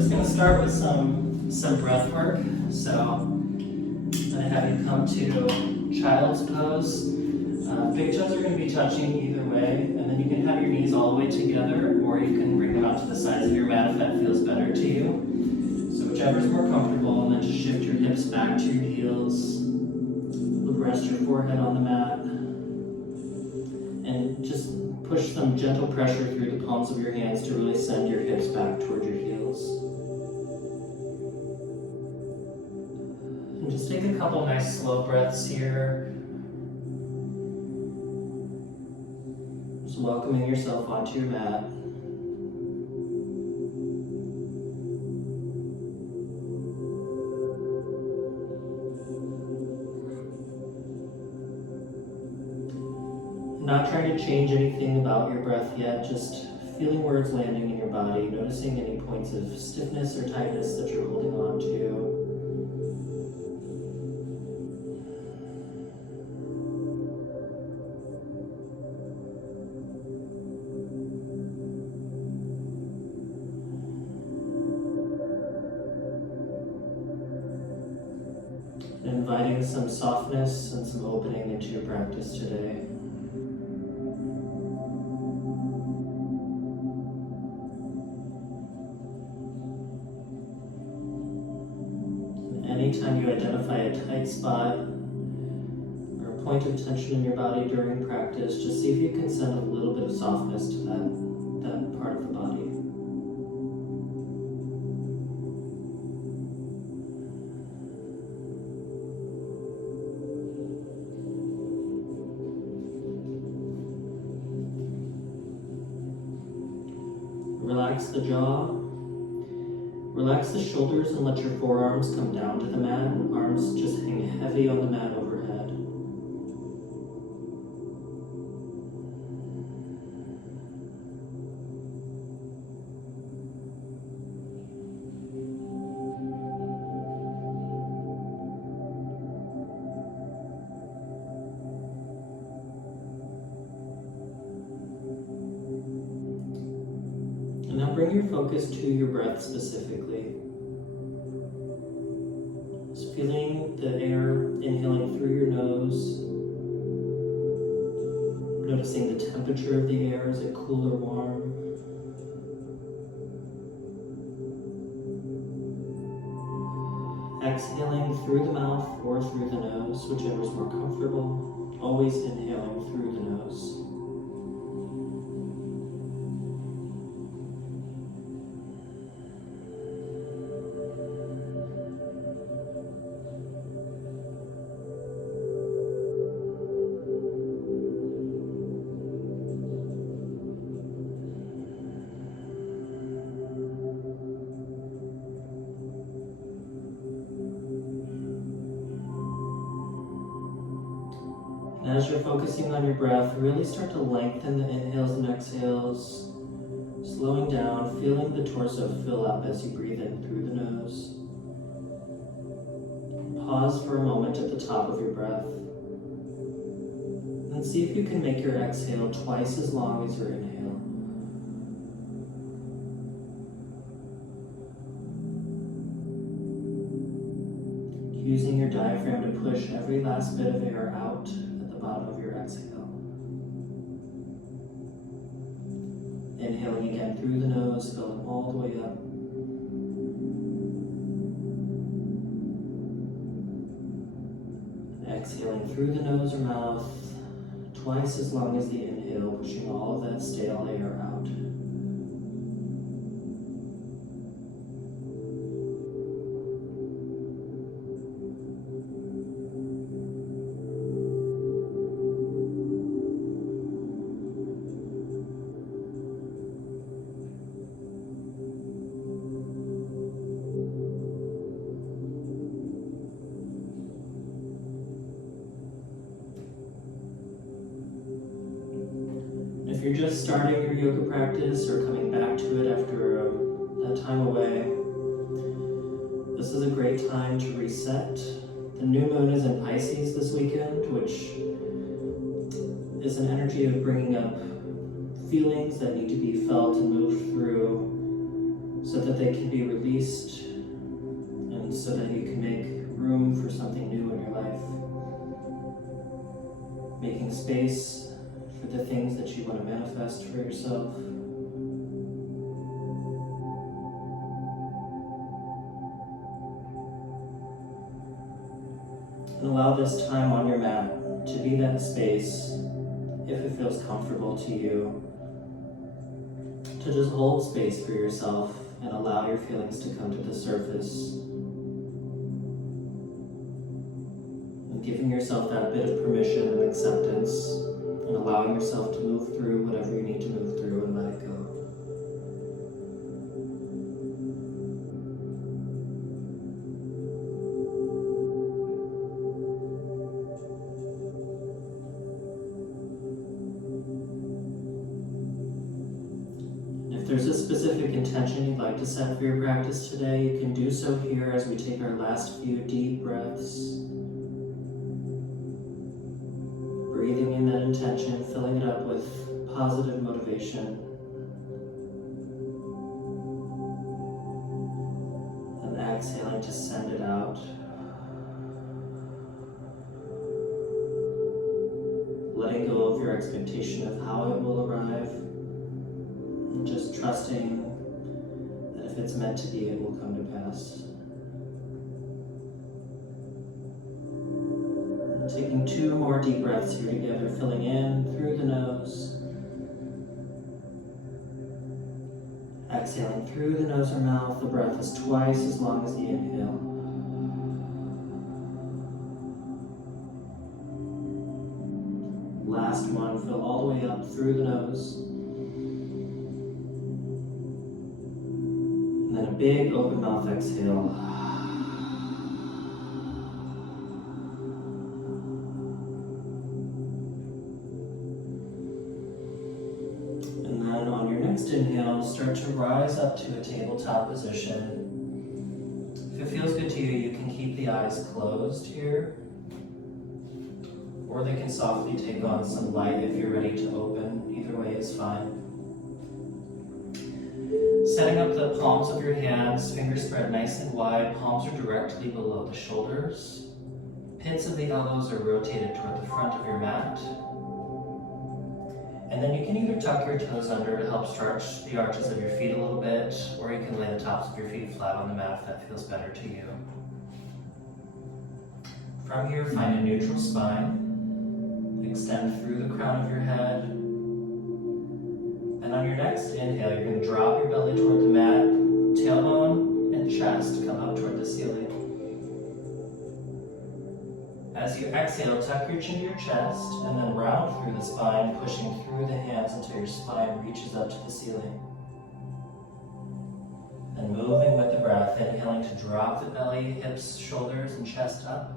just going to start with some breath work. So I'm going to have you come to child's pose. Big toes are going to be touching either way, and then you can have your knees all the way together, or you can bring them out to the sides of your mat if that feels better to you. So whichever is more comfortable, and then just shift your hips back to your heels. Rest your forehead on the mat, and just push some gentle pressure through the palms of your hands to really send your hips back toward your heels. And just take a couple nice slow breaths here. Just welcoming yourself onto your mat. Not trying to change anything about your breath yet, just feeling where it's landing in your body, noticing any points of stiffness or tightness that you're holding on to. Inviting some softness and some opening into your practice today. Anytime you identify a tight spot or a point of tension in your body during practice, just see if you can send a little bit of softness to that part of the body. Relax the jaw. Relax the shoulders and let your forearms come down to the mat, and arms just hang heavy on the mat overhead. And now bring your focus to your breath specifically. Just feeling the air inhaling through your nose. Noticing the temperature of the air, is it cool or warm? Exhaling through the mouth or through the nose, whichever is more comfortable. Always inhaling through the nose. As you're focusing on your breath, really start to lengthen the inhales and exhales, slowing down, feeling the torso fill up as you breathe in through the nose. Pause for a moment at the top of your breath, and see if you can make your exhale twice as long as your inhale. Using your diaphragm to push every last bit of air out bottom of your exhale. Inhaling again through the nose, filling all the way up. And exhaling through the nose or mouth, twice as long as the inhale, pushing all of that stale air out. If you're just starting your yoga practice or coming back to it after that time away, this is a great time to reset. The new moon is in Pisces this weekend, which is an energy of bringing up feelings that need to be felt and moved through. so that they can be released and so that you can make room for something new in your life. Making space for the things that you want to manifest for yourself. And allow this time on your mat to be that space, if it feels comfortable to you, to just hold space for yourself and allow your feelings to come to the surface. And giving yourself that bit of permission and acceptance, and allowing yourself to move through whatever you need to move through and let it go. If there's a specific intention you'd like to set for your practice today, you can do so here as we take our last few deep breaths. Breathing in that intention, filling it up with positive motivation. And exhaling to send it out. Letting go of your expectation of how it will arrive. And just trusting that if it's meant to be, it will come to pass. Taking 2 more deep breaths here together, filling in through the nose. Exhaling through the nose or mouth. The breath is twice as long as the inhale. Last one, fill all the way up through the nose. And then a big open mouth exhale. Inhale, start to rise up to a tabletop position. If it feels good to you, you can keep the eyes closed here, or they can softly take on some light if you're ready to open. Either way is fine. Setting up the palms of your hands, fingers spread nice and wide, palms are directly below the shoulders. Pits of the elbows are rotated toward the front of your mat. And then you can either tuck your toes under to help stretch the arches of your feet a little bit, or you can lay the tops of your feet flat on the mat if that feels better to you. From here, find a neutral spine. Extend through the crown of your head. And on your next inhale, you're going to drop your belly toward the mat, tailbone and chest come up toward the ceiling. As you exhale, tuck your chin to your chest and then round through the spine, pushing through the hands until your spine reaches up to the ceiling. And moving with the breath, inhaling to drop the belly, hips, shoulders, and chest up.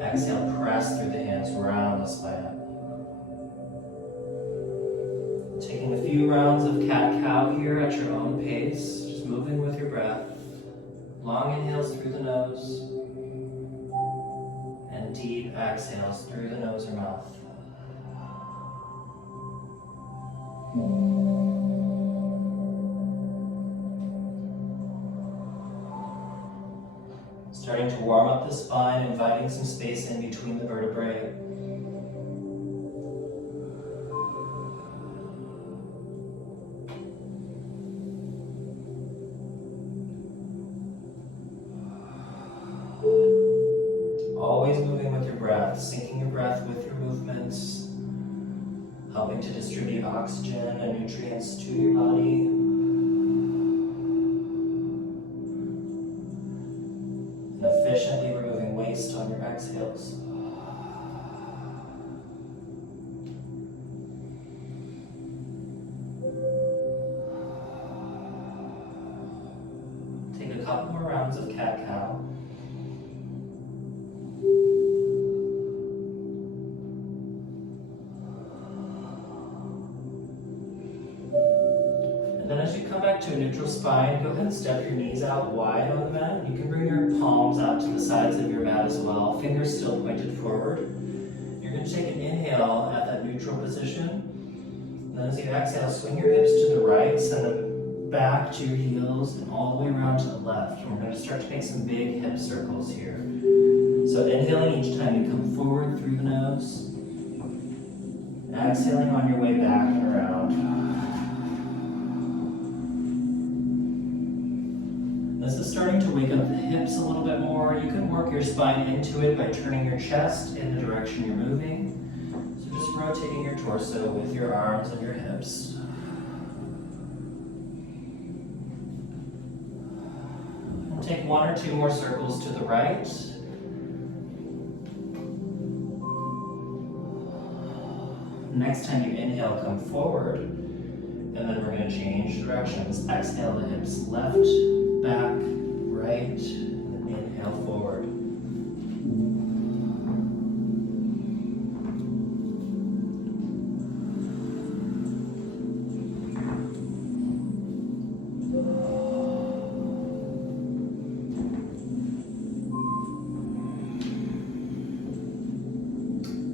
Exhale, press through the hands, round the spine up. Taking a few rounds of cat-cow here at your own pace, just moving with your breath. Long inhales through the nose. Deep exhales through the nose or mouth. Starting to warm up the spine, inviting some space in between the vertebrae. Always moving with your breath, syncing your breath with your movements, helping to distribute oxygen and nutrients to your body. And efficiently removing waste on your exhales. Take a couple more rounds of cat-cow. As you come back to a neutral spine, go ahead and step your knees out wide on the mat. You can bring your palms out to the sides of your mat as well, fingers still pointed forward. You're going to take an inhale at that neutral position. And then as you exhale, swing your hips to the right, send them back to your heels and all the way around to the left. And we're going to start to make some big hip circles here. So inhaling each time you come forward through the nose. Exhaling on your way back and around. This is starting to wake up the hips a little bit more. You can work your spine into it by turning your chest in the direction you're moving. So just rotating your torso with your arms and your hips. And take 1 or 2 more circles to the right. Next time you inhale, come forward. And then we're going to change directions. Exhale the hips left, back, right, and then inhale forward.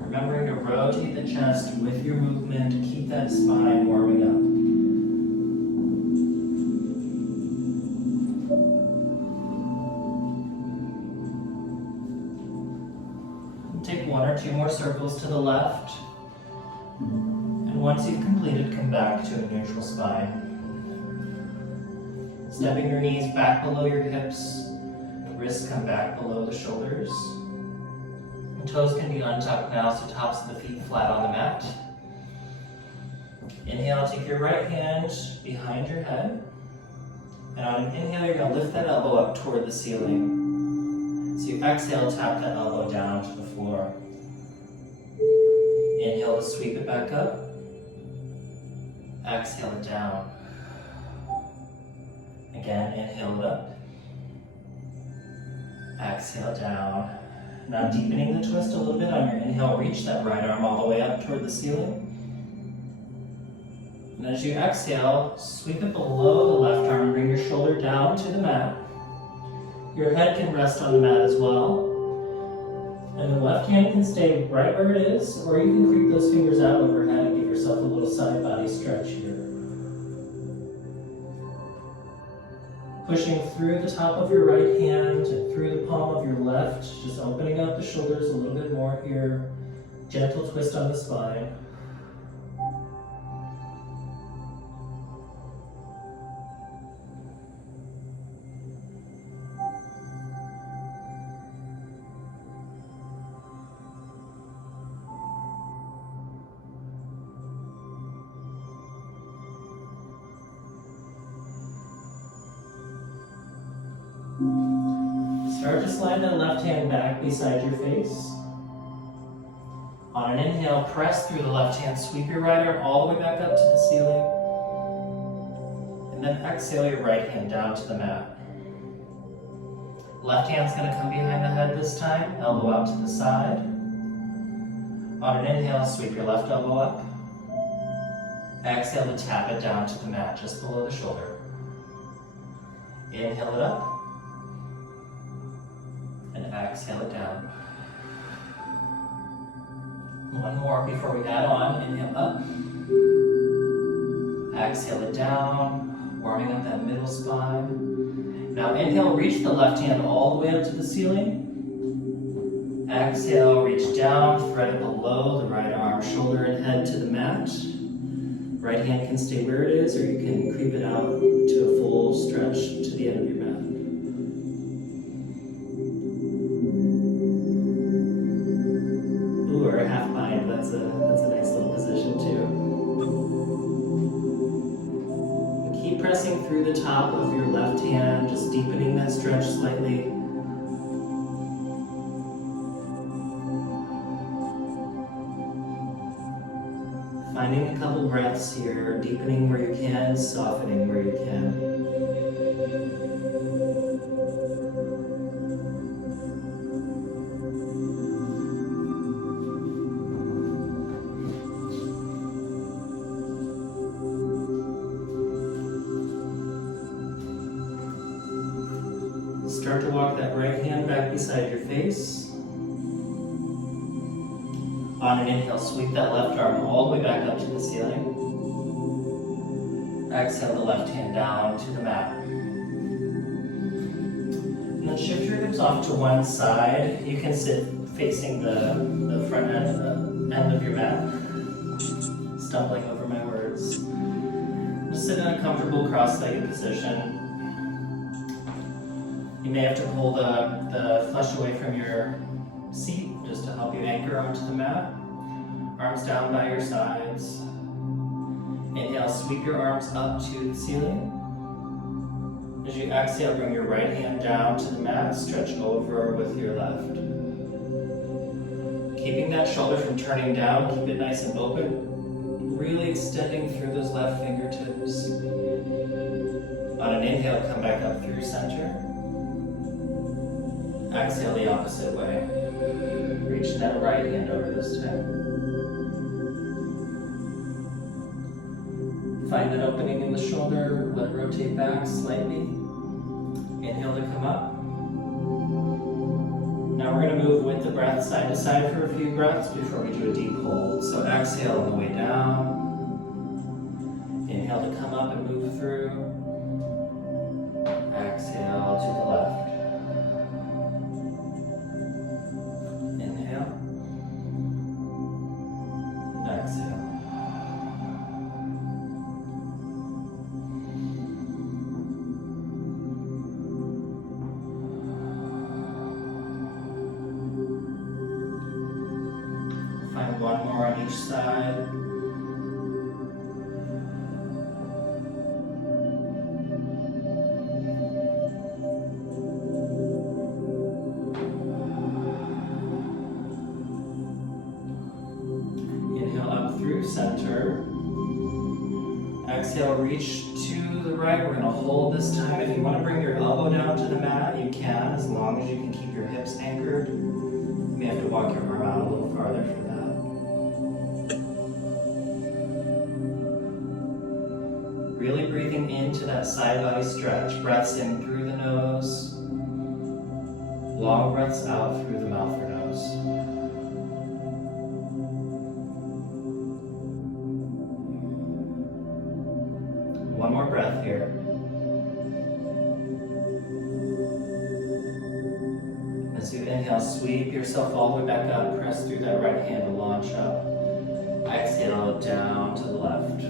Remembering to rotate the chest with your movement to keep that spine warming up. Take 1 or 2 more circles to the left. And once you've completed, come back to a neutral spine. Stepping your knees back below your hips. Wrists come back below the shoulders. And toes can be untucked now, so tops of the feet flat on the mat. Inhale, take your right hand behind your head. And on an inhale, you're going to lift that elbow up toward the ceiling. So you exhale, tap that elbow down to the floor. Inhale to sweep it back up. Exhale it down. Again, inhale it up. Exhale down. Now deepening the twist a little bit on your inhale, reach that right arm all the way up toward the ceiling. And as you exhale, sweep it below the left arm and bring your shoulder down to the mat. Your head can rest on the mat as well. And the left hand can stay right where it is, or you can creep those fingers out overhead and give yourself a little side body stretch here. Pushing through the top of your right hand and through the palm of your left, just opening up the shoulders a little bit more here. Gentle twist on the spine. Start to slide that left hand back beside your face. On an inhale, press through the left hand, sweep your right arm all the way back up to the ceiling. And then exhale your right hand down to the mat. Left hand's going to come behind the head this time, elbow out to the side. On an inhale, sweep your left elbow up. Exhale to tap it down to the mat, just below the shoulder. Inhale it up. And exhale it down. One more before we add on. Inhale up. Exhale it down, warming up that middle spine. Now inhale, reach the left hand all the way up to the ceiling. Exhale, reach down, thread it below the right arm, shoulder and head to the mat. Right hand can stay where it is, or you can creep it out to a full stretch to the end of your mat. Ooh, or a half bind, that's a nice little position too. And keep pressing through the top of your left hand, just deepening that stretch slightly. Finding a couple breaths here, deepening where you can, softening where you can. Start to walk that right hand back beside your face. On an inhale, sweep that left arm all the way back up to the ceiling. Exhale the left hand down to the mat. And then shift your hips off to one side. You can sit facing the front end of your mat. Stumbling over my words. Just sit in a comfortable cross-legged position. You may have to pull the flesh away from your seat just to help you anchor onto the mat. Arms down by your sides. Inhale, sweep your arms up to the ceiling. As you exhale, bring your right hand down to the mat, stretch over with your left. Keeping that shoulder from turning down, keep it nice and open. Really extending through those left fingertips. On an inhale, come back up through center. Exhale the opposite way. Reach that right hand over this time. Find an opening in the shoulder, let it rotate back slightly. Inhale to come up. Now we're going to move with the breath side to side for a few breaths before we do a deep hold. So exhale on the way down. Inhale to come up and move through. Exhale to the left. Inhale. Exhale. Find one more on each side. Inhale up through center. Exhale, reach to the right. We're going to hold this time. If you want to bring your elbow down to the mat, you can, as long as you can keep your hips anchored. You may have to walk your arm out a little farther for that. Really breathing into that side body stretch. Breaths in through the nose. Long breaths out through the mouth or nose. One more breath here. As you inhale, sweep yourself all the way back up. Press through that right hand to launch up. Exhale down to the left.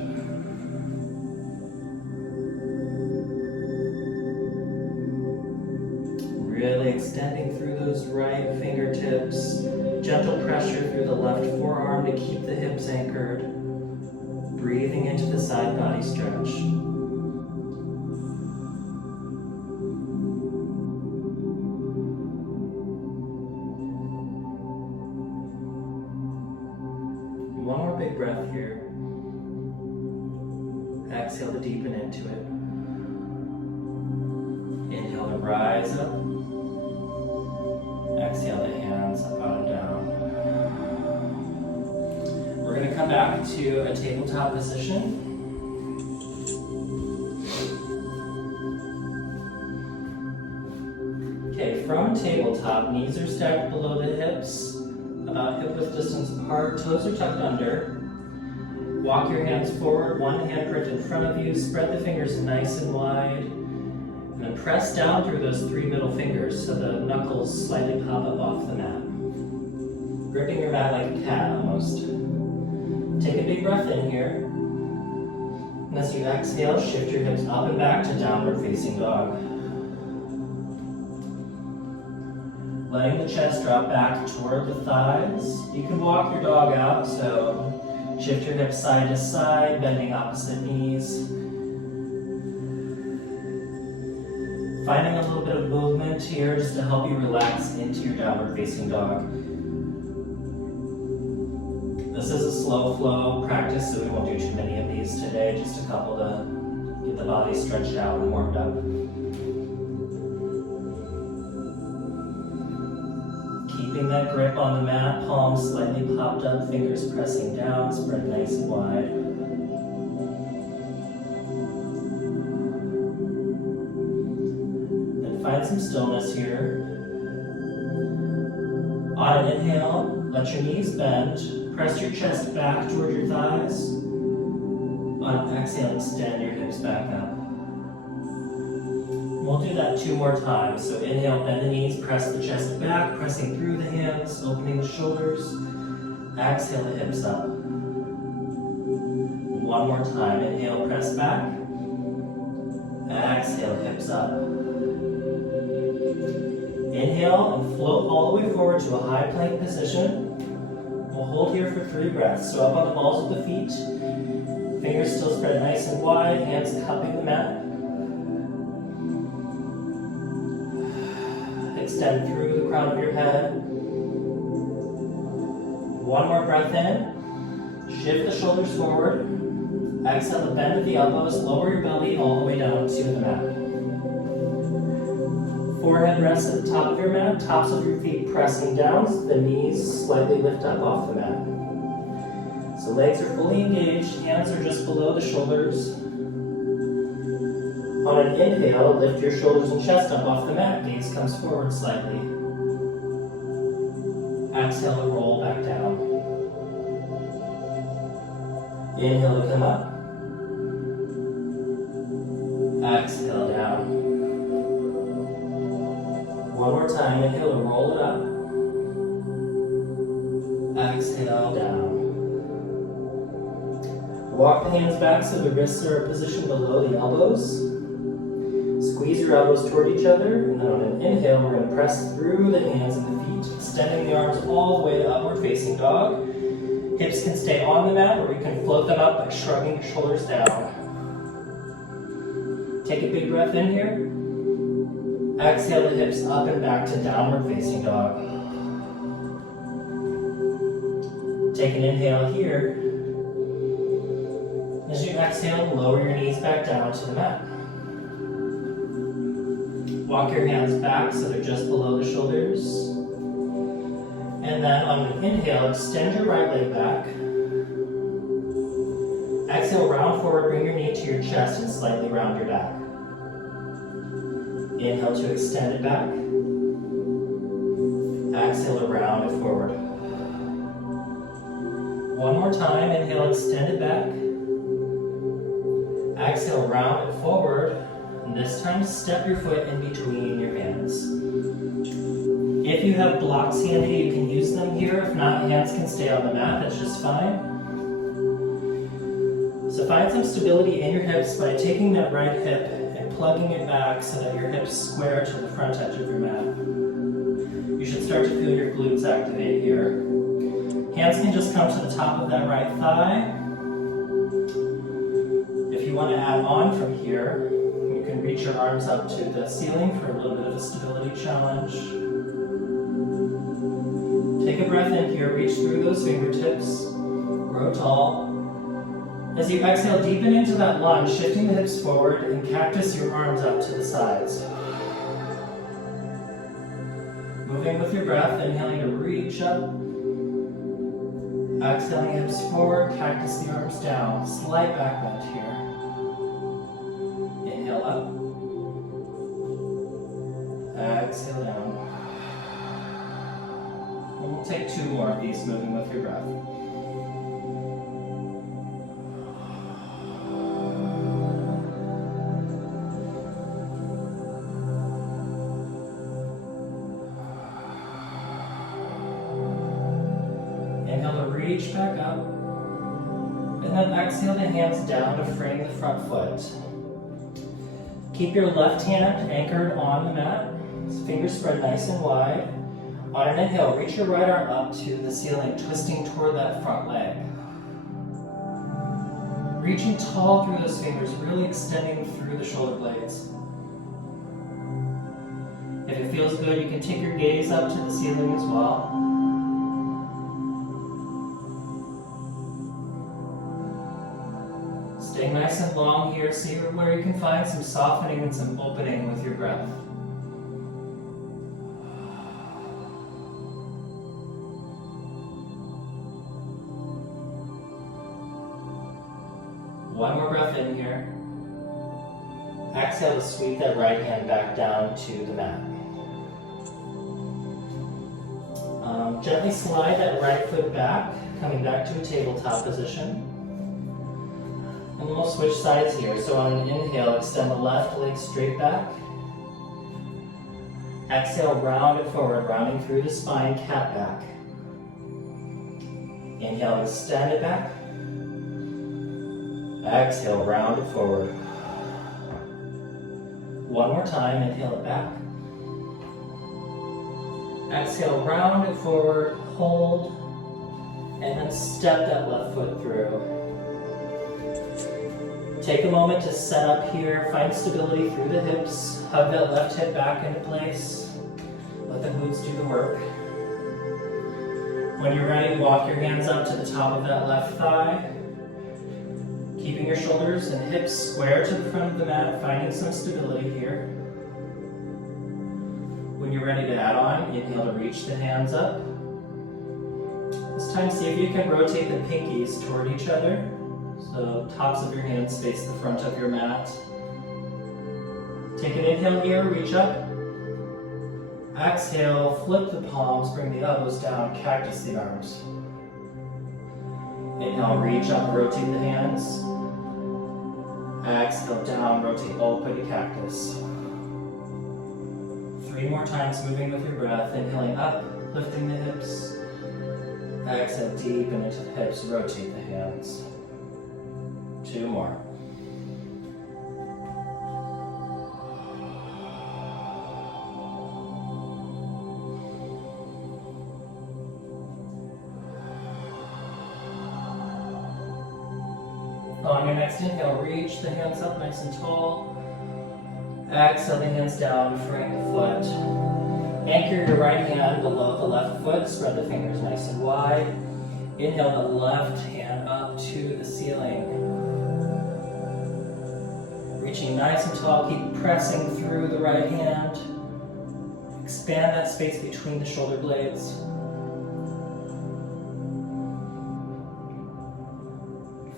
Really extending through those right fingertips. Gentle pressure through the left forearm to keep the hips anchored. Breathing into the side body stretch. One more big breath here. Exhale to deepen into it. Inhale to rise up. Exhale the hands up and down. We're going to come back to a tabletop position. Okay, from tabletop, knees are stacked below the hips, about hip width distance apart, toes are tucked under. Walk your hands forward, one handprint in front of you, spread the fingers nice and wide, and then press down through those three middle fingers so the knuckles slightly pop up off the mat. Gripping your mat like a cat almost. Take a big breath in here. And as you exhale, shift your hips up and back to downward facing dog. Letting the chest drop back toward the thighs. You can walk your dog out, so shift your hips side to side, bending opposite knees. Finding a little bit of movement here just to help you relax into your downward facing dog. This is a slow flow practice, so we won't do too many of these today, just a couple to get the body stretched out and warmed up. Keeping that grip on the mat, palms slightly popped up, fingers pressing down, spread nice and wide. And find some stillness here. On an inhale, let your knees bend. Press your chest back toward your thighs. On exhale, extend your hips. hips back up. We'll do that 2 more times. So inhale, bend the knees, press the chest back, pressing through the hands, opening the shoulders. Exhale the hips up. 1 more time. Inhale, press back. Exhale, hips up. Inhale and float all the way forward to a high plank position. We'll hold here for 3 breaths. So up on the balls of the feet. Fingers still spread nice and wide, hands cupping the mat. Extend through the crown of your head. 1 more breath in. Shift the shoulders forward. Exhale the bend of the elbows. Lower your belly all the way down to the mat. Forehead rests at the top of your mat. Tops of your feet pressing down. The knees slightly lift up off the mat. So legs are fully engaged. Hands are just below the shoulders. On an inhale, lift your shoulders and chest up off the mat. Gaze comes forward slightly. Exhale to roll back down. Inhale to come up. Exhale down. 1 more time. Inhale to roll it up. Exhale down. Walk the hands back so the wrists are positioned below the elbows. Squeeze your elbows toward each other, and then on an inhale, we're going to press through the hands and the feet, extending the arms all the way to upward facing dog. Hips can stay on the mat, or you can float them up by shrugging your shoulders down. Take a big breath in here. Exhale the hips up and back to downward facing dog. Take an inhale here. As you exhale, lower your knees back down to the mat. Walk your hands back so they're just below the shoulders. And then on an inhale, extend your right leg back. Exhale, round forward, bring your knee to your chest and slightly round your back. Inhale to extend it back. Exhale to round it forward. 1 more time, inhale, extend it back. Exhale, round it forward. And this time, step your foot in between your hands. If you have blocks handy, you can use them here. If not, hands can stay on the mat, that's just fine. So find some stability in your hips by taking that right hip and plugging it back so that your hips square to the front edge of your mat. You should start to feel your glutes activate here. Hands can just come to the top of that right thigh. If you want to add on from here, you can reach your arms up to the ceiling for a little bit of a stability challenge. Take a breath in here, reach through those fingertips, grow tall. As you exhale, deepen into that lunge, shifting the hips forward and cactus your arms up to the sides. Moving with your breath, inhaling to reach up. Exhaling hips forward, cactus the arms down. Slight back bend here. Inhale up. Exhale down. And we'll take 2 more of these, moving with your breath. Inhale to reach back up. And then exhale the hands down to frame the front foot. Keep your left hand anchored on the mat. Fingers spread nice and wide. On an inhale, reach your right arm up to the ceiling, twisting toward that front leg. Reaching tall through those fingers, really extending through the shoulder blades. If it feels good, you can take your gaze up to the ceiling as well. Staying nice and long here, see where you can find some softening and some opening with your breath. One more breath in here. Exhale to sweep that right hand back down to the mat. Gently slide that right foot back, coming back to a tabletop position. And then we'll switch sides here. So on an inhale, extend the left leg straight back. Exhale, round it forward, rounding through the spine, cat back. Inhale, extend it back. Exhale, round it forward. One more time, inhale it back. Exhale, round it forward, hold, and then step that left foot through. Take a moment to set up here, find stability through the hips, hug that left hip back into place, let the glutes do the work. When you're ready, walk your hands up to the top of that left thigh, keeping your shoulders and hips square to the front of the mat, finding some stability here. When you're ready to add on, inhale to reach the hands up. This time, see if you can rotate the pinkies toward each other. So tops of your hands face the front of your mat. Take an inhale here, reach up. Exhale, flip the palms, bring the elbows down, cactus the arms. Inhale, reach up, rotate the hands. Exhale, down, rotate, open to cactus. 3 more times, moving with your breath. Inhaling up, lifting the hips. Exhale, deepen into the hips, rotate the hands. 2 more. On your next inhale, reach the hands up nice and tall. Exhale the hands down, frame the foot. Anchor your right hand below the left foot, spread the fingers nice and wide. Inhale the left hand up to the ceiling. Reaching nice and tall, keep pressing through the right hand. Expand that space between the shoulder blades.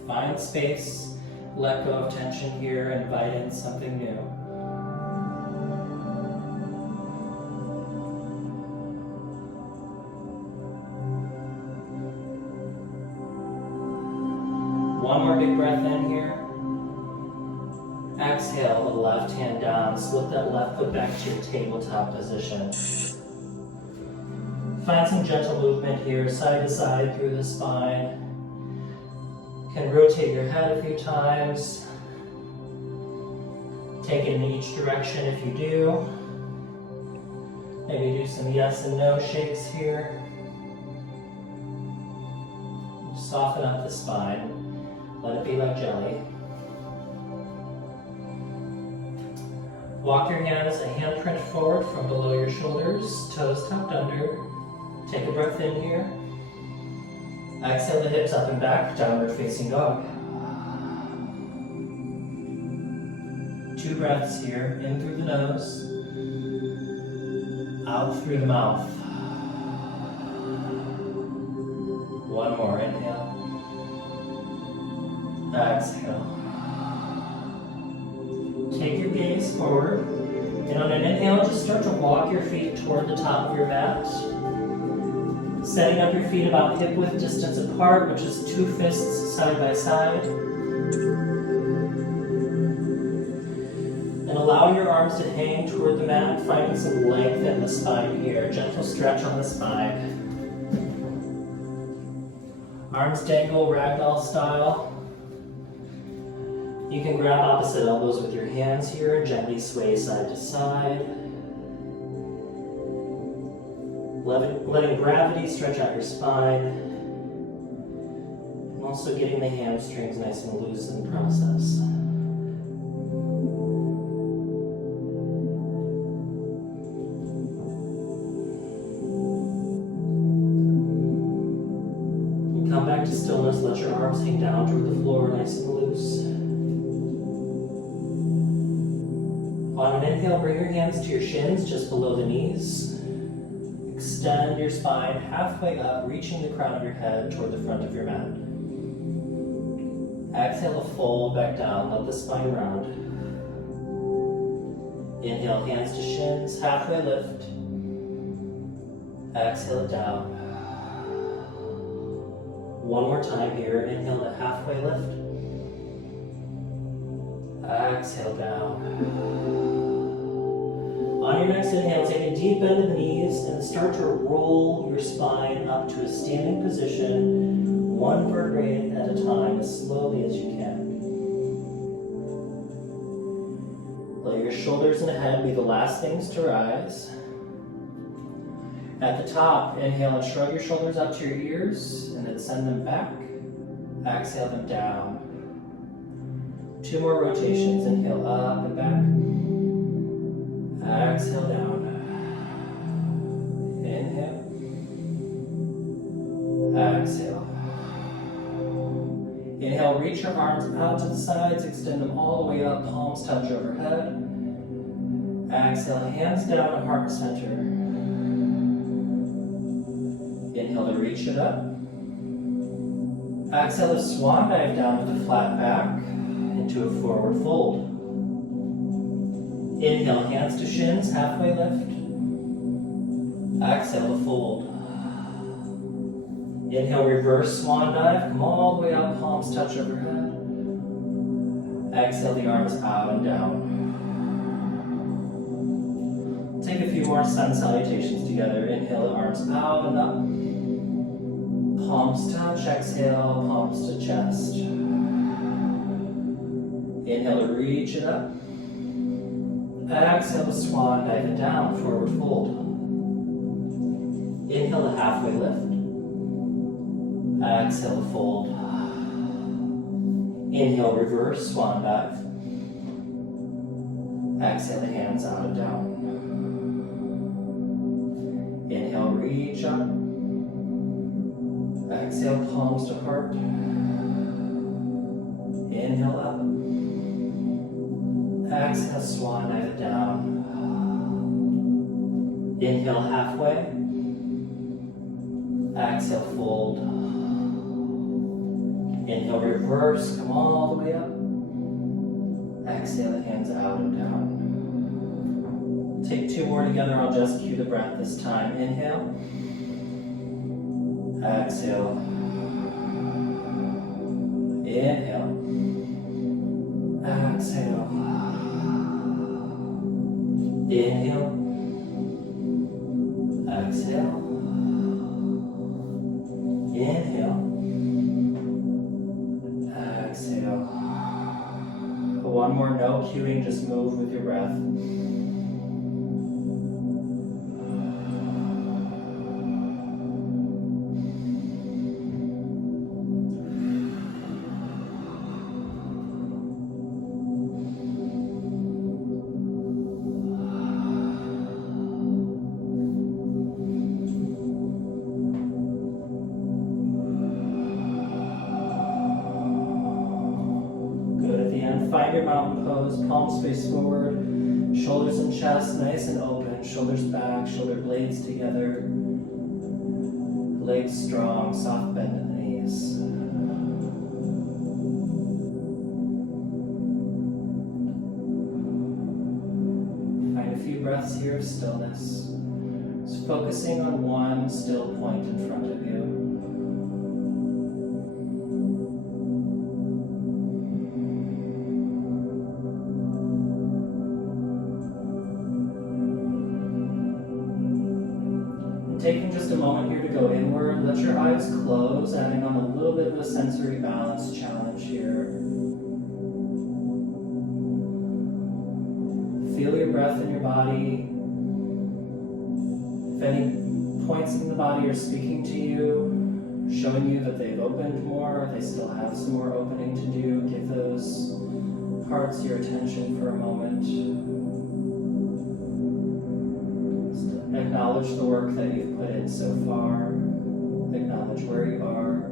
Find space, let go of tension here, invite in something new. One more big breath in here. Exhale the left hand down, slip that left foot back to your tabletop position. Find some gentle movement here, side to side through the spine. Can rotate your head a few times. Take it in each direction if you do. Maybe do some yes and no shakes here. Soften up the spine. Let it be like jelly. Walk your hands a handprint forward from below your shoulders, toes tucked under. Take a breath in here. Exhale the hips up and back, downward facing dog. 2 breaths here, in through the nose, out through the mouth. 1 more, inhale. Exhale. Take your gaze forward, and on an inhale, just start to walk your feet toward the top of your mat. Setting up your feet about hip-width distance apart, which is 2 fists side by side. And allow your arms to hang toward the mat, finding some length in the spine here. Gentle stretch on the spine. Arms dangle ragdoll style. You can grab opposite elbows with your hands here and gently sway side to side. Letting gravity stretch out your spine. And also getting the hamstrings nice and loose in the process. And come back to stillness, let your arms hang down toward the floor nice and loose. On an inhale, bring your hands to your shins just below the knees. Extend your spine halfway up, reaching the crown of your head toward the front of your mat. Exhale to fold back down, let the spine round. Inhale, hands to shins, halfway lift. Exhale it down. One more time here, inhale to halfway lift. Exhale down. On your next inhale, take a deep bend in the knees and start to roll your spine up to a standing position, one vertebrae at a time, as slowly as you can. Let your shoulders and head be the last things to rise. At the top, inhale and shrug your shoulders up to your ears, and then send them back. Exhale them down. 2 more rotations. Inhale up and back. Exhale down. Inhale. Exhale. Inhale, reach your arms out to the sides, extend them all the way up, palms touch overhead. Exhale, hands down to heart center. Inhale to reach it up. Exhale to swan dive down with a flat back into a forward fold. Inhale, hands to shins, halfway lift. Exhale to fold. Inhale, reverse swan dive, come all the way up, palms touch overhead. Exhale the arms out and down. Take a few more sun salutations together. Inhale, the arms out and up. Palms touch, exhale, palms to chest. Inhale to reach it up. Exhale to swan, dive it down, forward fold. Inhale to halfway lift. Exhale to fold. Inhale, reverse swan dive. Exhale the hands out and down. Inhale, reach up. Exhale, palms to heart. Inhale up. Exhale, swan dive it down. Inhale halfway. Exhale, fold. Inhale, reverse, come all the way up. Exhale, the hands out and down. Take 2 more together, I'll just cue the breath this time. Inhale. Exhale. Inhale. Exhale. Inhale. Exhale. Inhale. Exhale. One more, no cueing, just move with your breath. Find your mountain pose, palms face forward, shoulders and chest nice and open, shoulders back, shoulder blades together, legs strong, soft bend in the knees. Find a few breaths here of stillness, just focusing on one still point in front of you. Taking just a moment here to go inward, let your eyes close, adding on a little bit of a sensory balance challenge here. Feel your breath in your body. If any points in the body are speaking to you, showing you that they've opened more, or they still have some more opening to do, give those parts your attention for a moment. Acknowledge the work that you've put in so far. Acknowledge where you are.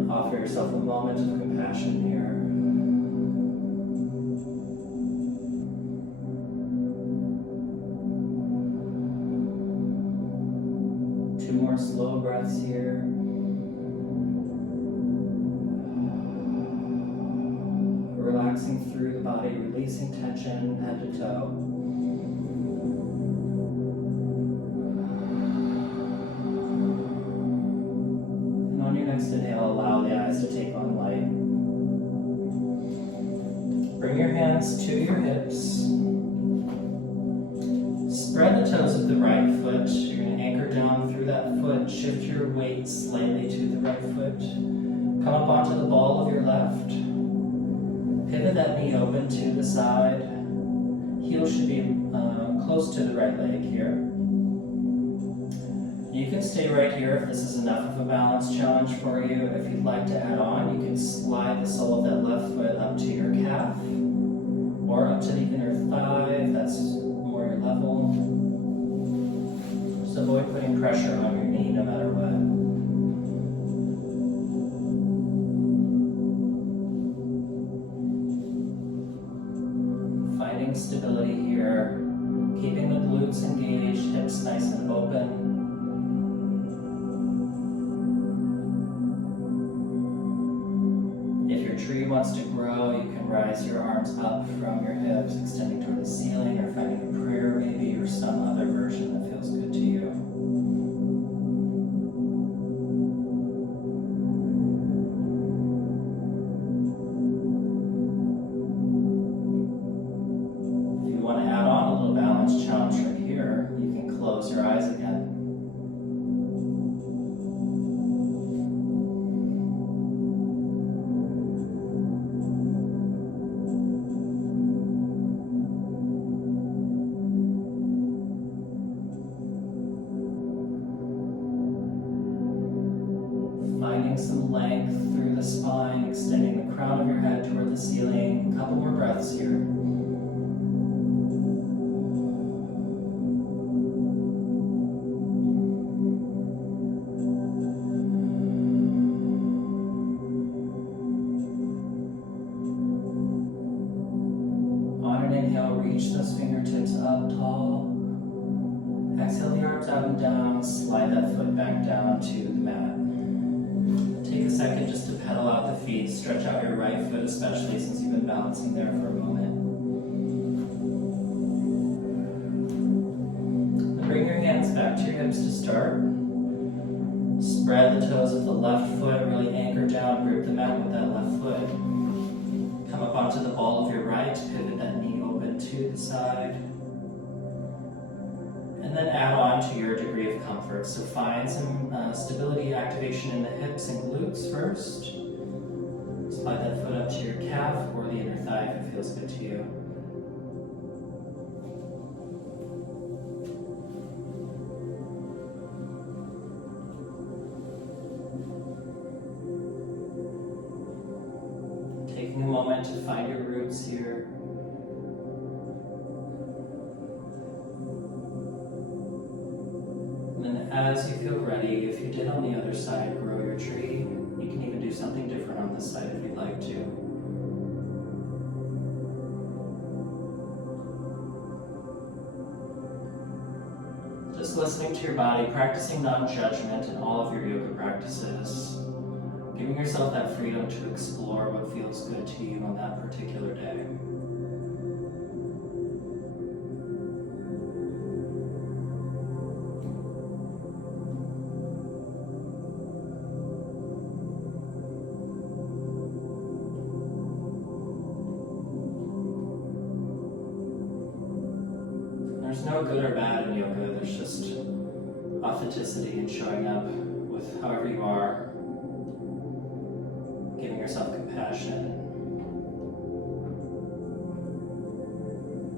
And offer yourself a moment of compassion here. Two more slow breaths here. Relaxing through the body, releasing tension head to toe. Next inhale, allow the eyes to take on light. hands to your hips. Spread the toes of the right foot. You're going to anchor down through that foot. Shift your weight slightly to the right foot. Come up onto the ball of your left. Pivot that knee open to the side. Heel should be close to the right leg here. You can stay right here if this is enough of a balance challenge for you. If you'd like to add on, you can slide the sole of that left foot up to your calf or up to the inner thigh if that's more your level. Just avoid putting pressure on your knee no matter what. Finding stability here, keeping the glutes engaged, hips nice and open. Tree wants to grow, you can rise your arms up from your hips, extending toward the ceiling, or finding a prayer maybe, or some other version that feels good to you. If you want to add on a little balance challenge right here, you can close your eyes again. Finding some length through the spine, extending the crown of your head toward the ceiling. A couple more breaths here. On an inhale, reach those fingertips up tall. Exhale the arms out and down. Slide that foot back down to the mat. Take a second just to pedal out the feet. Stretch out your right foot, especially since you've been balancing there for a moment. And bring your hands back to your hips to start. Spread the toes of the left foot, really anchor down, grip the mat with that left foot. Come up onto the ball of your right, pivot that knee open to the side. And then add on to your degree of comfort. So find some stability activation in the hips and glutes first. Slide that foot up to your calf or the inner thigh if it feels good to you. Taking a moment to find your roots here. As you feel ready, if you did on the other side, grow your tree. You can even do something different on this side if you'd like to. Just listening to your body, practicing non-judgment in all of your yoga practices. Giving yourself that freedom to explore what feels good to you on that particular day. There's no good or bad in yoga, there's just authenticity and showing up with however you are, giving yourself compassion,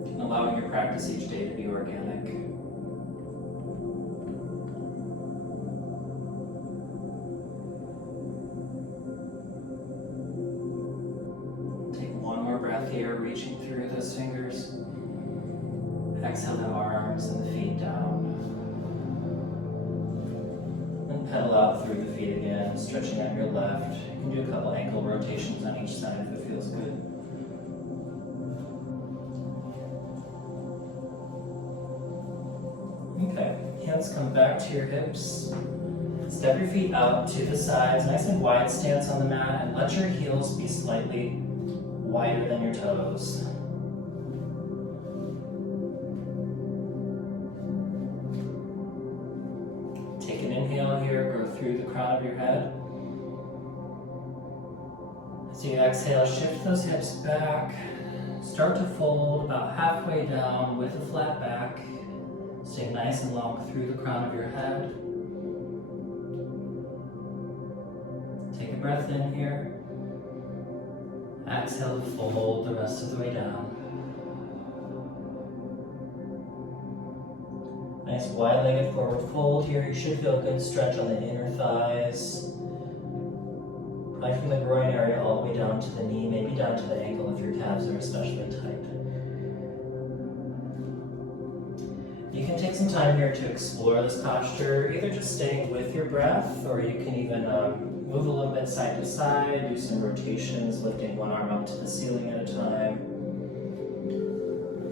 and allowing your practice each day to be organic. Take one more breath here, reaching through those fingers. Exhale the arms and the feet down. And pedal out through the feet again, stretching out your left. You can do a couple ankle rotations on each side if it feels good. Okay, hands come back to your hips. Step your feet out to the sides, nice and wide stance on the mat, and let your heels be slightly wider than your toes. Take an inhale here, go through the crown of your head. As you exhale, shift those hips back. start to fold about halfway down with a flat back. Stay nice and long through the crown of your head. Take a breath in here. Exhale to fold the rest of the way down. Nice wide-legged forward fold here. You should feel a good stretch on the inner thighs. Right from the groin area all the way down to the knee, maybe down to the ankle if your calves are especially tight. You can take some time here to explore this posture, either just staying with your breath, or you can even move a little bit side to side, do some rotations, lifting one arm up to the ceiling at a time.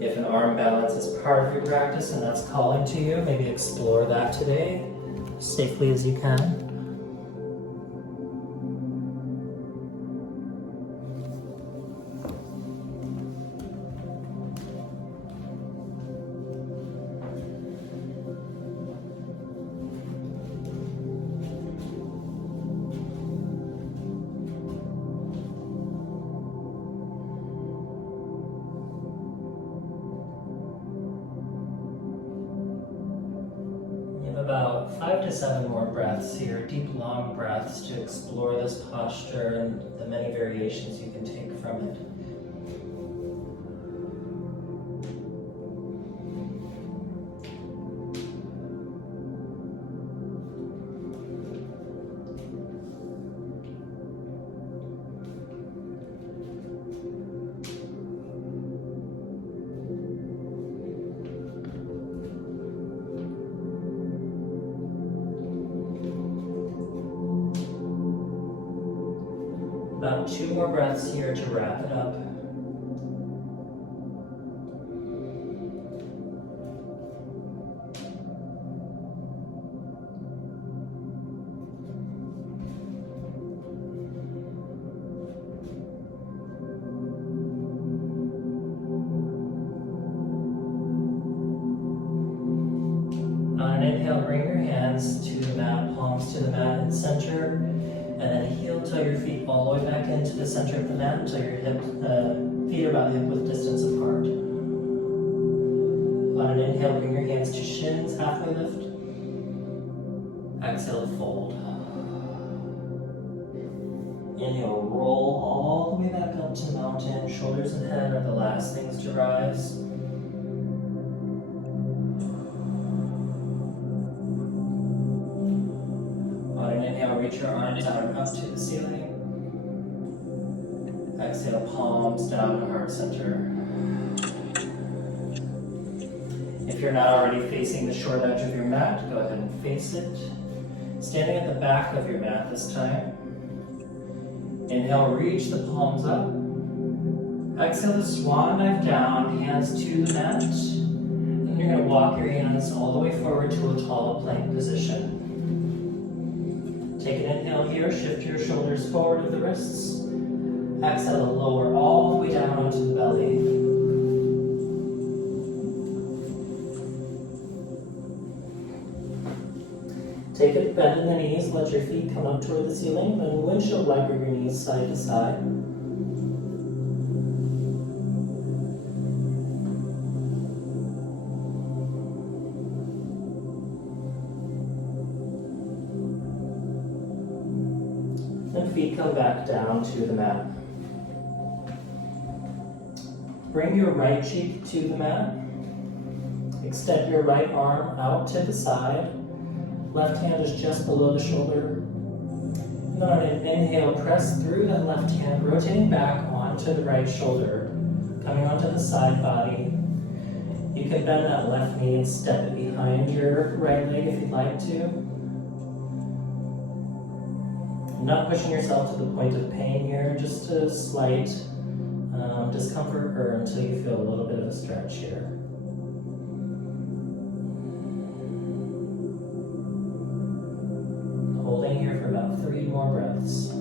If an arm balance is part of your practice and that's calling to you, maybe explore that today, as safely as you can. About 5 to 7 more breaths here, deep, long breaths to explore this posture and the many variations you can take from it. About 2 more breaths here to wrap it up. On an inhale, bring your hands to the mat, palms to the mat in center. And then heel toe your feet all the way back into the center of the mat until your feet are about hip-width distance apart. On an inhale, bring your hands to shins, halfway lift. Exhale, fold. Inhale, roll all the way back up to mountain. Shoulders and head are the last things to rise. Reach your arms out up to the ceiling. Exhale, palms down to heart center. If you're not already facing the short edge of your mat, go ahead and face it. Standing at the back of your mat this time. Inhale, reach the palms up. Exhale the swan dive down, hands to the mat. And you're going to walk your hands all the way forward to a tall plank position. Take an inhale here, shift your shoulders forward of the wrists. Exhale to lower all the way down onto the belly. Take a bend in the knees, let your feet come up toward the ceiling, then windshield wiper your knees side to side. Feet come back down to the mat. Bring your right cheek to the mat. Extend your right arm out to the side. Left hand is just below the shoulder. And then on an inhale, press through that left hand, rotating back onto the right shoulder, coming onto the side body. You can bend that left knee and step it behind your right leg if you'd like to. Not pushing yourself to the point of pain here, just a slight discomfort or until you feel a little bit of a stretch here. Holding here for about 3 more breaths.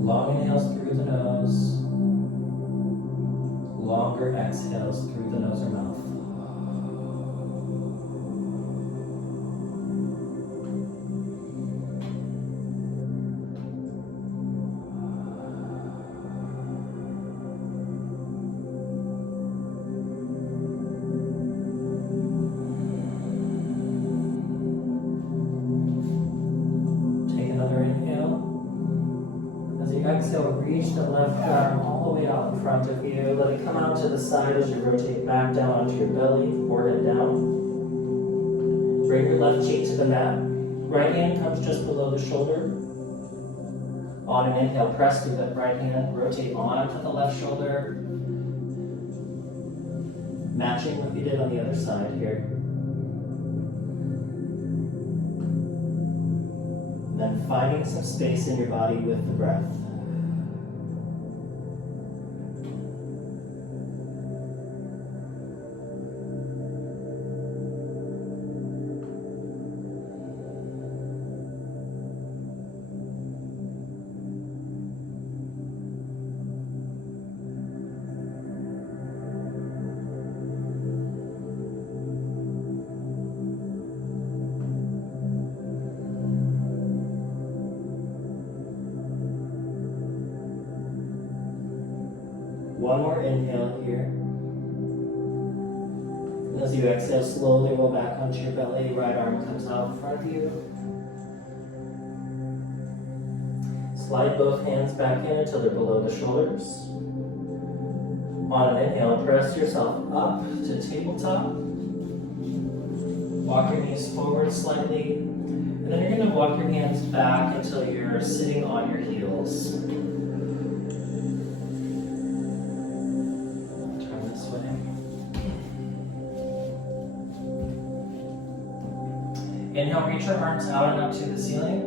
Long inhales through the nose, longer exhales through the nose or mouth. reach the left arm all the way out in front of you. Let it come out to the side as you rotate back down onto your belly, forehead down. Bring your left cheek to the mat. Right hand comes just below the shoulder. On an inhale, press through that right hand, rotate onto the left shoulder. Matching what you did on the other side here. And then finding some space in your body with the breath. One more inhale here. And as you exhale, slowly roll back onto your belly. Right arm comes out in front of you. Slide both hands back in until they're below the shoulders. On an inhale, press yourself up to tabletop. Walk your knees forward slightly. And then you're going to walk your hands back until you're sitting on your heels. Inhale, reach your arms out and up to the ceiling.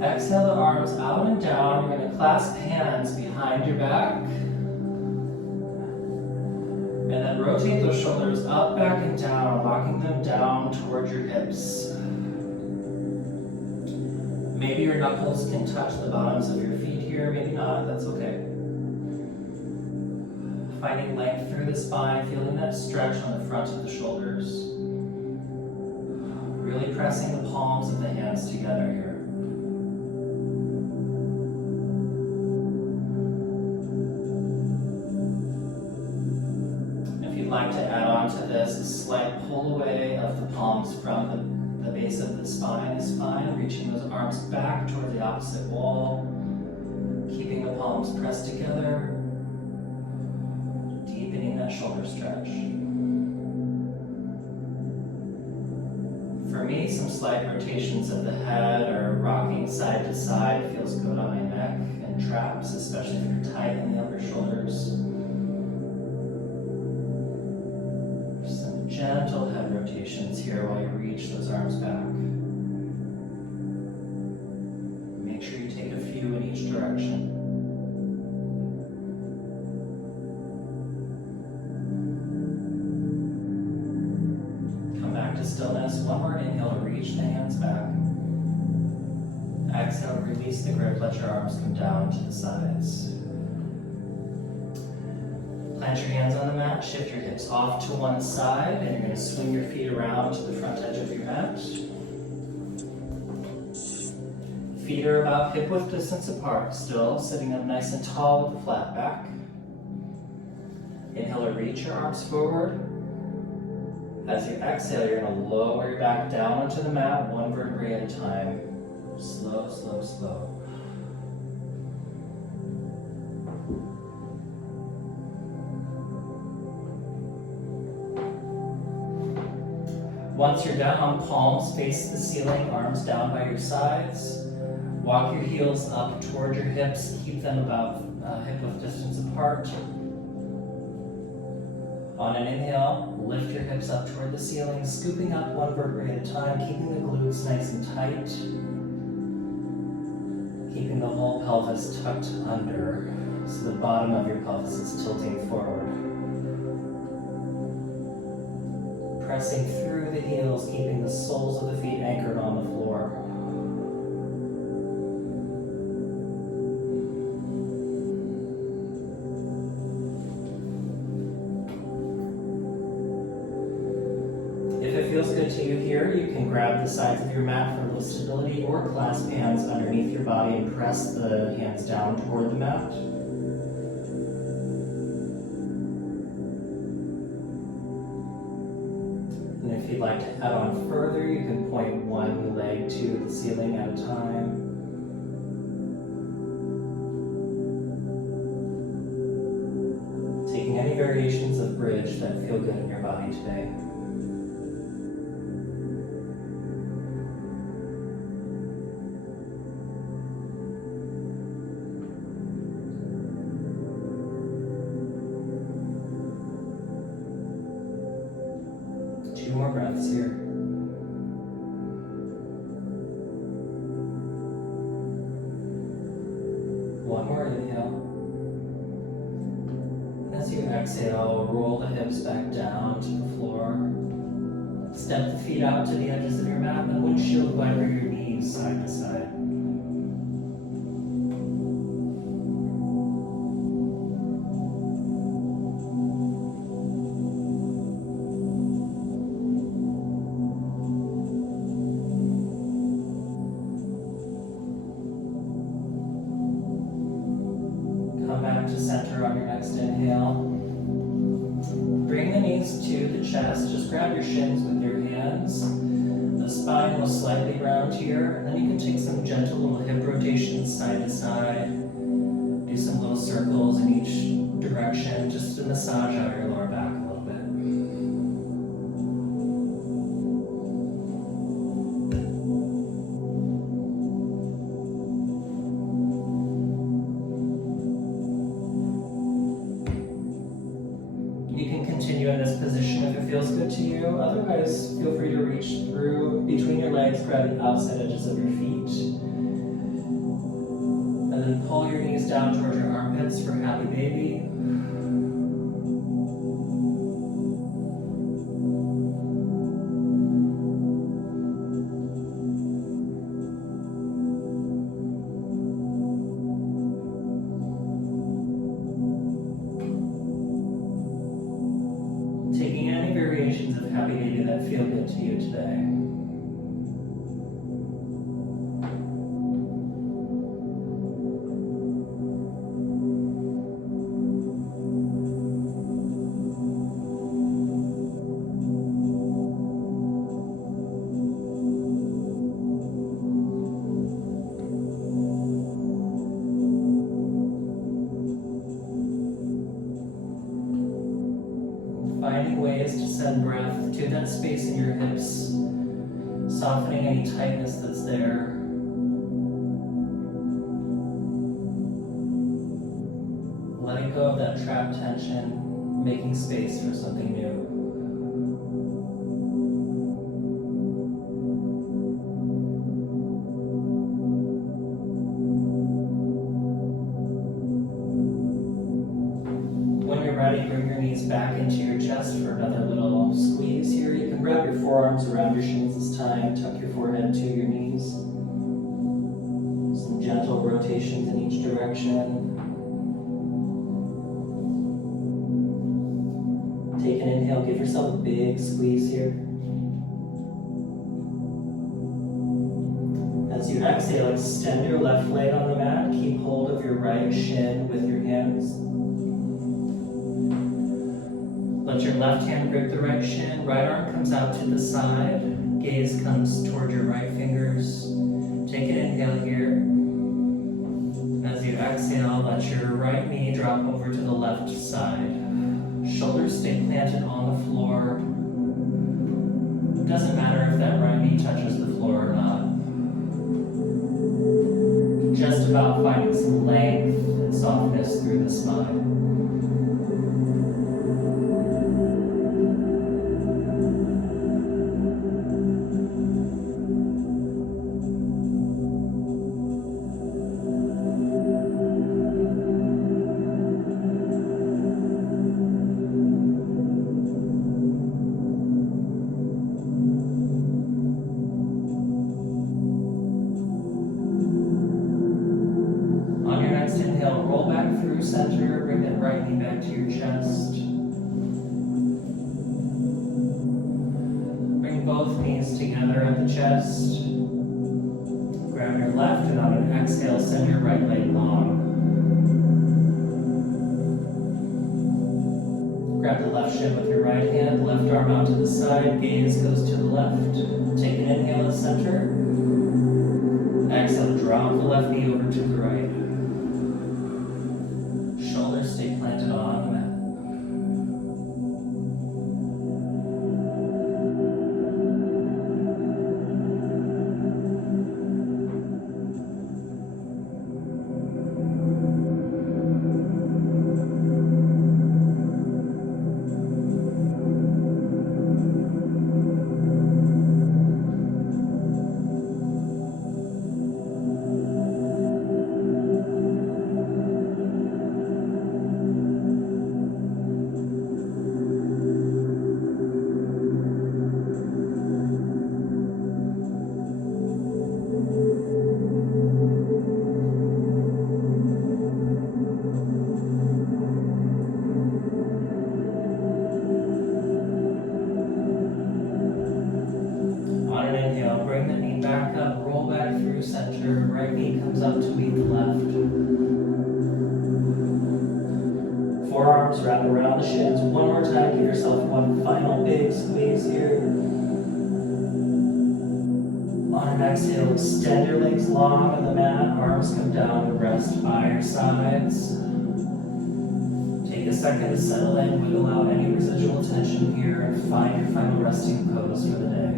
Exhale the arms out and down. You're going to clasp hands behind your back. And then rotate those shoulders up, back, and down, walking them down toward your hips. Maybe your knuckles can touch the bottoms of your feet here, maybe not, that's okay. Finding length through the spine, feeling that stretch on the front of the shoulders. Really pressing the palms of the hands together here. If you'd like to add on to this, a slight pull away of the palms from the base of the spine is fine. Reaching those arms back toward the opposite wall. Keeping the palms pressed together. Deepening that shoulder stretch. For me, some slight rotations of the head or rocking side to side feels good on my neck and traps, especially if you're tight in the upper shoulders. Some gentle head rotations here while you reach those arms back. Make sure you take a few in each direction. Stillness. One more inhale to reach the hands back. Exhale, release the grip, let your arms come down to the sides. Plant your hands on the mat, shift your hips off to one side, and you're going to swing your feet around to the front edge of your mat. Feet are about hip width distance apart still, sitting up nice and tall with a flat back. Inhale to reach your arms forward. As you exhale, you're going to lower your back down onto the mat, one vertebrae at a time. Slow, slow, slow. Once you're down, palms face the ceiling, arms down by your sides. Walk your heels up toward your hips, keep them about hip width distance apart. On an inhale, lift your hips up toward the ceiling, scooping up one vertebrae at a time, keeping the glutes nice and tight. Keeping the whole pelvis tucked under, so the bottom of your pelvis is tilting forward. Pressing through the heels, keeping the soles of the feet anchored on the floor. Feels good to you here, you can grab the sides of your mat for a little stability or clasp hands underneath your body and press the hands down toward the mat. And if you'd like to add on further, you can point one leg to the ceiling at a time. bridge that feel good in your body today. Two more breaths here. One more inhale. As you exhale, roll the hips back down to the floor. Step the feet out to the edges of your mat and windshield wiper your knees side to side. Come back to center on your next inhale. Bring the knees to the chest. Just grab your shins with your hands. The spine will slightly round here. And then you can take some gentle little hip rotations side to side. Do some little circles in each direction just to massage out your lower back a little bit. You can continue in this position if it feels good to you. Otherwise, feel free to reach through between your legs, grab the outside edges of your feet. And then pull your knees down towards your armpits for happy baby. Taking any variations of happy baby that feel good to you today. Finding ways to send breath to that space in your hips, softening any tightness that's there. Letting go of that trapped tension, making space for something new. When you're ready, bring your knees back into your chest for another little squeeze here. You can wrap your forearms around your shins this time, tuck your forehead to your knees. Some gentle rotations in each direction. Take an inhale, give yourself a big squeeze here. As you exhale, extend your left leg on the mat. Keep hold of your right shin with your hands. Let your left hand grip the right shin. Right arm comes out to the side. Gaze comes toward your right fingers. Take an inhale here. As you exhale, let your right knee drop over to the left side. Shoulders stay planted on the floor. It doesn't matter if that right knee touches the floor or not. Just about finding some length and softness through the spine. Roll back through center, bring that right knee back to your chest. Bring both knees together at the chest. Grab your left and on an exhale, send your right leg long. Grab the left shin with your right hand, left arm out to the side, gaze goes to the left. Take an inhale at center. Exhale, drop the left knee over to the right. Shoulders stay planted on the mat. forearms wrap around the shins. One more time, give yourself one final big squeeze here. On an exhale, extend your legs long on the mat. Arms come down to rest by your sides. Take a second to settle in, wiggle out any residual tension here, and find your final resting pose for the day.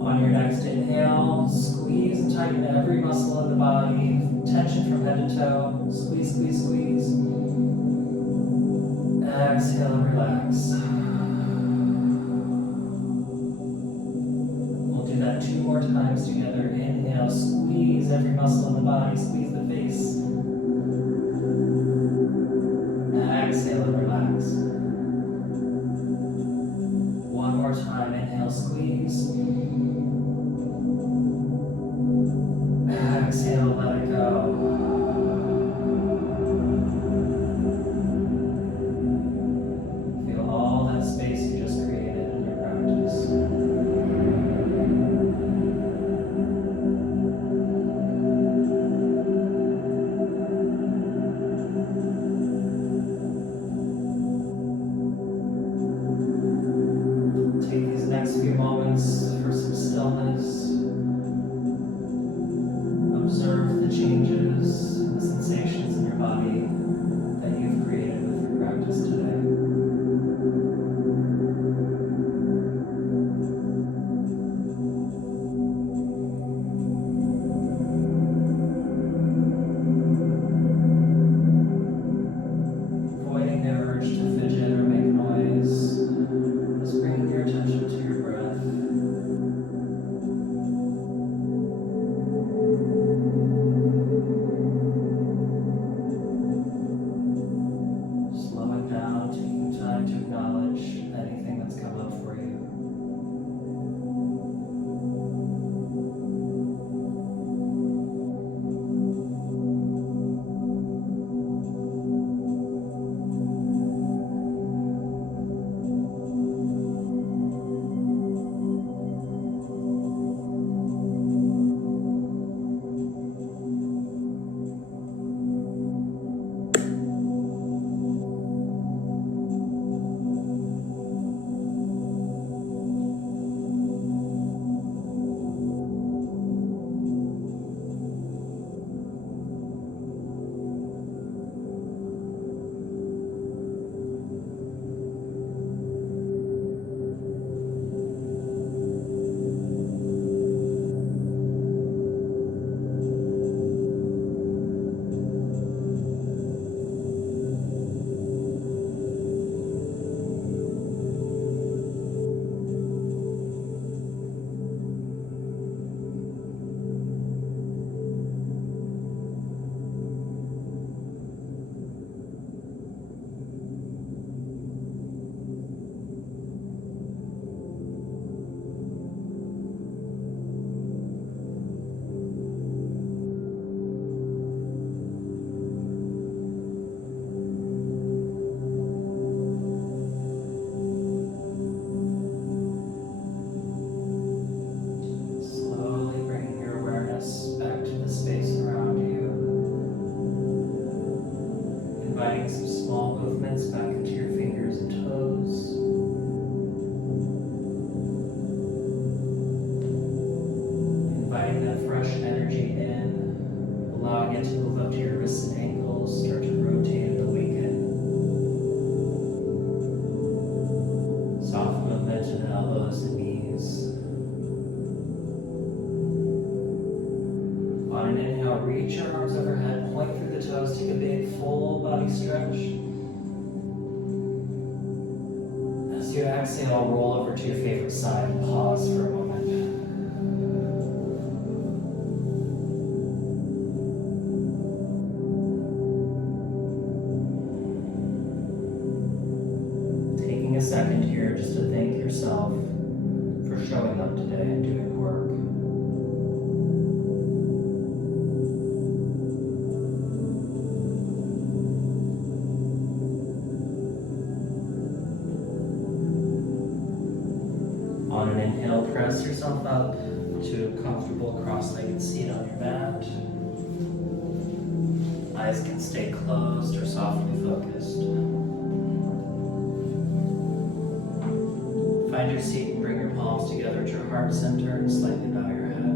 On your next inhale, squeeze and tighten every muscle in the body, tension from head to toe. Squeeze, squeeze, squeeze. Exhale and relax. We'll do that 2 more times together. Inhale, squeeze every muscle in the body, squeeze the face. Exhale and relax. One more time, inhale, squeeze. Exhale, let it go. Feel all that space you just created in your practice. Take these next few moments for some stillness. Observe the changes and the sensations in your body that you've created with your practice today. Avoiding the urge to fidget or make noise, just bringing your attention to your breath. Slowing down, taking time to acknowledge anything that's come up for you. Slowly bringing your awareness back to the space around you. Inviting some small movements back into your fingers and toes. Inviting that fresh energy in, allowing it to move up to your wrists and ankles, start to rotate and awaken. Soft movement in the elbows and knees. On an inhale, reach your arms overhead, point through the toes, take a big full body stretch. As you exhale, roll over to your favorite side and pause for a moment. Taking a second here just to thank yourself for showing up today and doing work. On an inhale, press yourself up to a comfortable cross-legged seat on your mat. Eyes can stay closed or softly focused. Find your seat and bring your palms together at your heart center and slightly bow your head.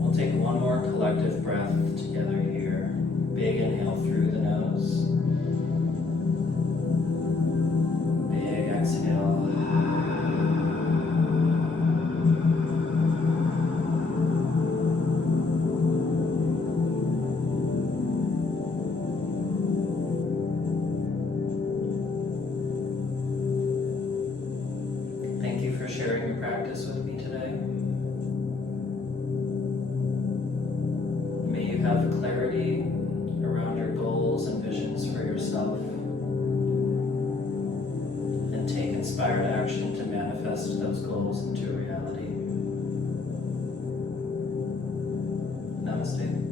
We'll take one more collective breath together here. Big inhale through the nose. Big exhale. Thank you for sharing your practice with me today. May you have clarity around your goals and visions for yourself, and take inspired action to manifest those goals into reality. Namaste.